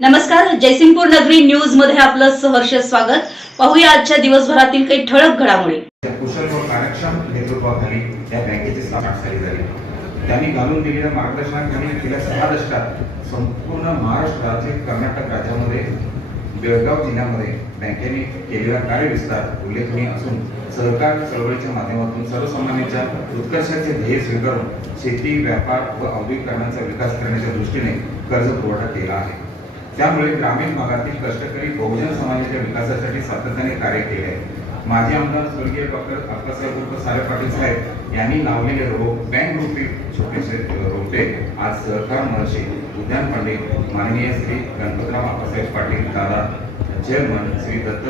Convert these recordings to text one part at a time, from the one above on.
नमस्कार जयसिंगपूर नगरी न्यूजमध्ये आपलं सहर्ष स्वागत. पाहूया आजच्या दिवसभरातील काही ठळक घडामोडी. कुशल व कार्यक्षम नेतृत्वाखाली या बँकेची स्थापना झाली झाली. त्यांनी घालून दिलेल्या मार्गदर्शनाखाली गेल्या सहा दशकात. संपूर्ण महाराष्ट्र राज्य कर्नाटक राज्यामध्ये बेळगाव जिल्ह्यामध्ये बँकेने केलेला कार्यविस्तार उल्लेखनीय असून सहकार चळवळीच्या माध्यमातून सर्वसामान्यांच्या उत्कर्षाचे ध्येय स्वीकारून शेती व्यापार व औद्योगिकरणाचा विकास करण्याच्या दृष्टीने कर्ज पुरवठा केला आहे. त्यामुळे ग्रामीण भागातील कष्टकरी बहुजन समाजाच्या विकासासाठी सातत्याने कार्य केले आहे माजी आमदार स्वर्गीय डॉक्टर अप्पासाहेब उर्फ साहेब पाटील साहेब यांनी लावलेले रोप बँक रुपी छोटेसे रोपे आज सहकार महर्षी उद्यान पंडित माननीय श्री गणपतराव अप्पासाहेब पाटील दादा चेअरमन श्री दत्त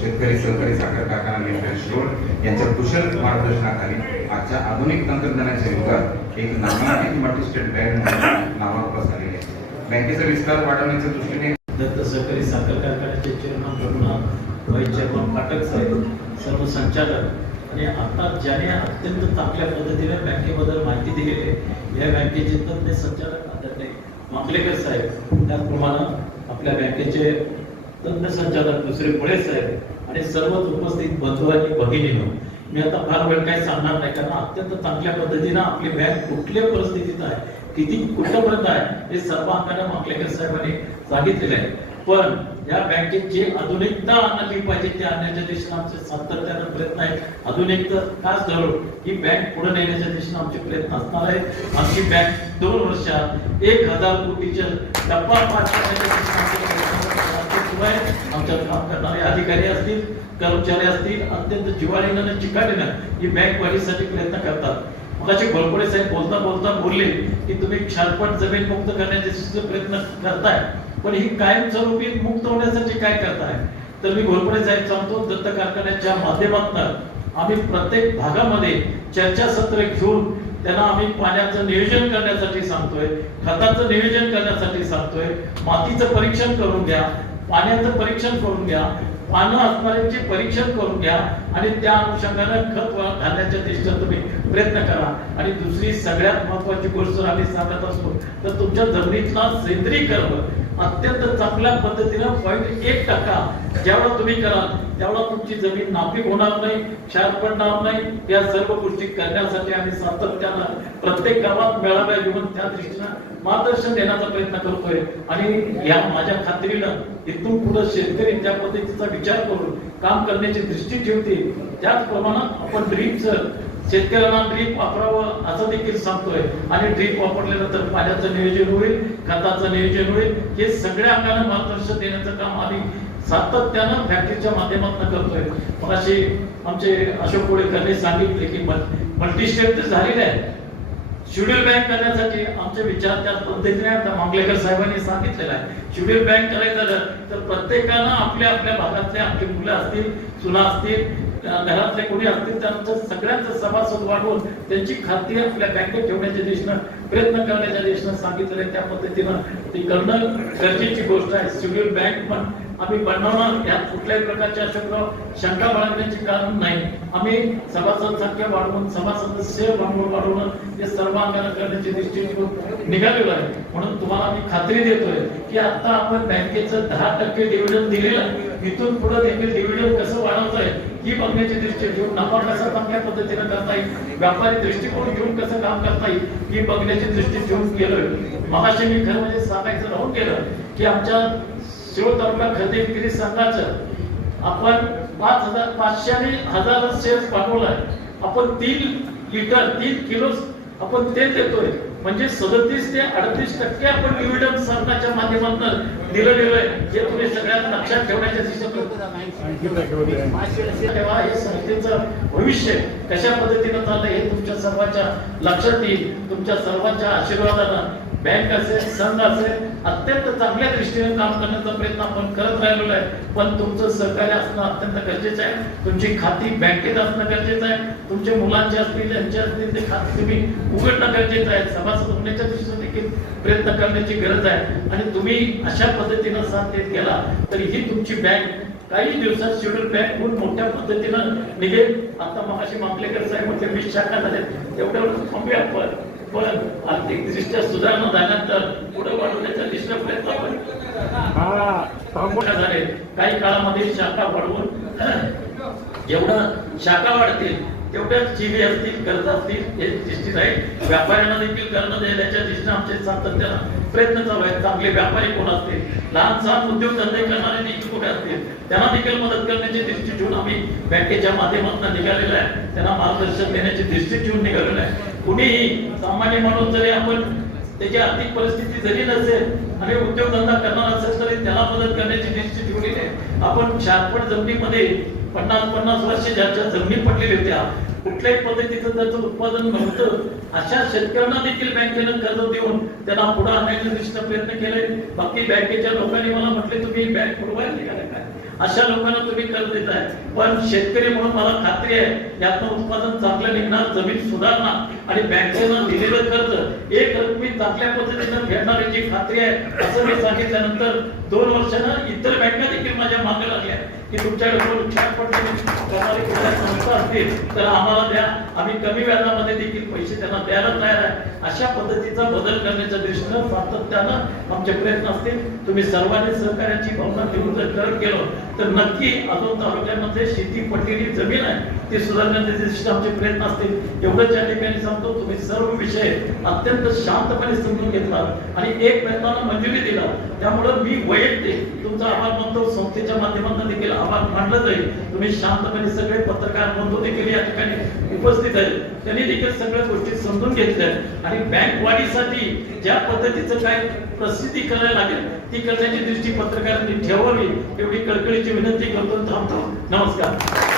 शेतकरी सहकारी साखर कारखाना लिमिटेड शिरोड यांच्या कुशल मार्गदर्शनाखाली आजच्या आधुनिक तंत्रज्ञानाच्या युगात एक नामांकित मल्टी स्टेट बँक म्हणून नावारूपास आलेली आहे. बँकेचा विस्तार वाढवण्याच्या दृष्टीने दत्त सहकारी साखर कारखान्याचे chairman Raghunath vice chairman Pathak साहेब सर्व संचालक आणि आता ज्याने अत्यंत चांगल्या पद्धतीने बँकेबद्दल माहिती दिलेली आहे या बँकेचे तज्ञ संचालक आदरणीय मांगलेकर साहेब त्याचप्रमाणे आपल्या बँकेचे तज्ञ संचालक दुसरे पुळे साहेब आणि सर्वच उपस्थित बंधू आणि भगिनीनं मी आता फार वेळ काही सांगणार नाही कारण अत्यंत चांगल्या पद्धतीनं आपली बँक कुठल्या परिस्थितीत आहे किती कुठपर्यंत आहे हे सर्व अंगाने मांगलेकर साहेबांनी सांगितलेलं आहे. पण या बँकेची जे आधुनिकता आणली पाहिजे ते आणण्याच्या दिशेने आमचे सातत्यानं प्रयत्न आहेत. आधुनिकता खास धरून ही बँक पुढे नेण्याच्या दिशेने आमचे प्रयत्न असणार आहेत. आमची बँक दोन वर्षात एक हजार कोटीच्या टप्पा पार शिवाय आमच्या काम करणारे अधिकारी असतील कर्मचारी असतील अत्यंत जिवाळीनं चिकाटीनं ही बँक वाढीसाठी प्रयत्न करतात. मगाशी बळकोडे साहेब बोलता बोलता बोलले की तुम्ही क्षारपट जमीन मुक्त करण्याचे प्रयत्न करताय पण ही कायमस्वरूपी मुक्त होण्यासाठी काय करताय? तर मी घोरपडे साहेब सांगतो दत्त कारखान्याच्या माध्यमातून आम्ही प्रत्येक भागामध्ये चर्चासत्र घेऊन त्यांना आम्ही पाण्याचं नियोजन करण्यासाठी सांगतोय खताचं नियोजन करण्यासाठी सांगतोय मातीचं परीक्षण करून घ्या पाण्याचं परीक्षण करून घ्या पानं असणाऱ्यांचे परीक्षण करून घ्या आणि त्या अनुषंगानं खत घालण्याच्या दिशेने तुम्ही प्रयत्न करा. आणि दुसरी सगळ्यात महत्वाची गोष्ट आम्ही सांगत असतो तर तुमच्या जमिनीतला सेंद्रिय कर्म अत्यंत चांगल्या पद्धतीनं पॉईंट एक टक्का जेवढा तुम्ही कराल तेवढा तुमची जमीन नापीक होणार नाही क्षार पडणार नाही. या सर्व गोष्टी करण्यासाठी आम्ही सातत्यानं प्रत्येक गावात मेळाव्या घेऊन त्या दृष्टीनं मार्गदर्शन देण्याचा प्रयत्न करतोय. आणि या माझ्या खात्रीनं इथून पुढे शेतकरी त्या पद्धतीचा विचार करून काम करण्याची दृष्टी ठेवतील त्याचप्रमाणे आपण ड्रीमचं शेतकऱ्यांना ड्रीप वापरावं असं देखील सांगतोय. आणि ड्रीप वापरल्यानंतर पाण्याचं नियोजन होईल खताचं नियोजन होईल. हे सगळ्या अंगाने मार्गदर्शन देण्याचं काम आम्ही सातत्यानं फॅक्टरीच्या माध्यमातून करतोय. मग असे आमचे अशोक कोळेकरने सांगितले की मल्टीस्टेट तर झालेले आहे शेड्यूल बँक करण्यासाठी आमचे विचार त्या पद्धतीने आता मांगलेकर साहेबांनी सांगितलेलं आहे. शेड्यूल बँक करायचं झालं तर प्रत्येकानं आपल्या आपल्या भागातले आपली मुलं असतील सुना असतील घरातले कोणी असतील त्यांचं सगळ्यांचं सभासद वाढवून त्यांची खाती आपल्या बँकेत ठेवण्याच्या दिशेनं प्रयत्न करण्याच्या दिशेनं सांगितलेलं त्या पद्धतीनं. ती करणं गरजेची गोष्ट आहे. सिव्हिल बँक पण आम्ही बनवणार यात कुठल्याही प्रकारच्या शंका शंका बाळगण्याचे कारण नाही. आम्ही सभासद संख्या वाढवून सभासद वाढवून भांडवल वाढवणं हे सर्व अंगाने दृष्टीने निघालेलो आहे. म्हणून तुम्हाला आम्ही खात्री देतोय की आता आपण बँकेचं दहा टक्के डिव्हिडंड दिलेलं आहे. इथून पुढे देखील डिव्हिडंड कसं वाढवतंय ही बघण्याची दृष्टी घेऊन नफा कसा चांगल्या पद्धतीने करता येईल व्यापारी दृष्टिकोन घेऊन कसं काम करता येईल ही बघण्याची दृष्टी घेऊन गेलोय. मगाशी मी खरं म्हणजे सांगायचं राहून गेलं की आमच्या शिरोळ तालुका खरेदी विक्री संघाचं आपण पाच हजार पाचशे आणि हजार शेअर्स पाठवलाय. आपण तीन लिटर तीन किलो आपण ते देतोय. म्हणजे सदतीस ते अडतीस टक्के आपण डिव्हिडंड सरकारच्या माध्यमातून दिलं गेलंय हे तुम्ही सगळ्यांना लक्षात ठेवण्याच्या दिशेने तेव्हा हे संस्थेचं भविष्य कशा पद्धतीनं चाललंय हे तुमच्या सर्वांच्या लक्षात येईल. तुमच्या सर्वांच्या आशीर्वादानं बँक असेल संघ असेल अत्यंत चांगल्या दृष्टीने काम करण्याचा प्रयत्न आपण करत राहिलेलो आहे. पण तुमचं सहकार्य असणं अत्यंत गरजेचं आहे. तुमची खाती बँकेत असणं गरजेचं आहे. तुमच्या मुलांचे असतील यांचे असतील ते खाते तुम्ही उघडणं गरजेचं आहे. सभासद होण्याच्या दृष्टीने देखील प्रयत्न करण्याची गरज आहे. आणि तुम्ही अशा पद्धतीनं साथ देत गेला तर ही तुमची बँक काही दिवसात शेड्यूल बँक होऊन मोठ्या पद्धतीनं निघेल. आता मग अशी मांगलेकर साहेब म्हणजे वीस शाखा झाल्यात तेवढ्यावर थांबूया आपण. पण आर्थिक दृष्ट्या सुधारणा झाल्यानंतर पुढे वाढवण्याचा दिशा प्रयत्न आपण झाले. काही काळामध्ये शाखा वाढवून जेवढं शाखा वाढतील तेवढ्याच जीवी असतील कर्ज असतील हे निश्चित आहे. व्यापाऱ्यांना देखील कर्ज देण्याच्या दृष्टीने आमचे सातत्यानं प्रयत्न चालू आहेत. चांगले व्यापारी कोण असतील? लहान सहान उद्योगधंदे करणारे देखील कुठे असतील? त्यांना देखील मदत करण्याची दृष्टी ठेवून आम्ही बँकेच्या माध्यमातून निघालेलो आहे. त्यांना मार्गदर्शन देण्याची दृष्टी ठेवून निघालेलो आहे. कुणीही सामान्य माणूस जरी आपण त्याची आर्थिक परिस्थिती जरी नसेल आणि उद्योगधंदा करणार असेल तरी त्याला मदत करण्याची निश्चित ठेवलेली आहे. आपण शारपण जमिनीमध्ये पन्नास पन्नास वर्ष ज्याच्या जमिनी पडलेल्या होत्या कुठल्याही पद्धतीचं त्याचं उत्पादन नव्हतं. अशा शेतकऱ्यांना देखील बँकेनं कर्ज देऊन त्यांना पुढे आणण्याच्या दृष्टीने प्रयत्न केले. बाकी बँकेच्या लोकांनी मला म्हटले तुम्ही बँक पुरवायला निघाले काय अशा लोकांना तुम्ही कर्ज देताय. पण शेतकरी म्हणून मला खात्री आहे यातनं उत्पादन चांगलं निघणार जमीन सुधारणार आणि बँकेनं दिलेलं कर्ज एक रकमी चांगल्या पद्धतीनं फेडणार याची खात्री आहे असं मी सांगितल्यानंतर दोन वर्षानं इतर बँका देखील माझ्या मागे लागल्या की तुमच्याकडून छान पडते संस्था असतील तर आम्हाला द्या. आम्ही कमी व्याजामध्ये देखील पैसे त्यांना द्यायला तयार आहे. अशा पद्धतीचा बदल करण्याच्या दृष्टीनं सातत्यानं आमचे प्रयत्न असतील. तुम्ही सर्वांनी सहकार्याची भावना घेऊन जर करत गेलो तर नक्की अजून तालुक्यामध्ये शेती पडलेली जमीन आहे. ती सुधारण्याचे आमचे प्रयत्न असतील एवढंच या ठिकाणी सांगतो तुम्ही सर्व विषय अत्यंत शांतपणे समजून घेतला आणि एक प्रयत्नाला मंजुरी दिला त्यामुळं मी वैयक्तिक तुमचा आभार मानतो. संस्थेच्या माध्यमातून देखील आभार मानलं जाईल. तुम्ही शांतपणे सगळे पत्रकार बंधू देखील या ठिकाणी उपस्थित आहेत. त्यांनी देखील सगळ्या गोष्टी समजून घेतल्या आणि बँक वाढीसाठी ज्या पद्धतीचं काय प्रसिद्धी करायला लागेल ती करण्याची दृष्टी पत्रकारांनी ठेवावी एवढी कडकडीची विनंती करतो. थांबतो. नमस्कार.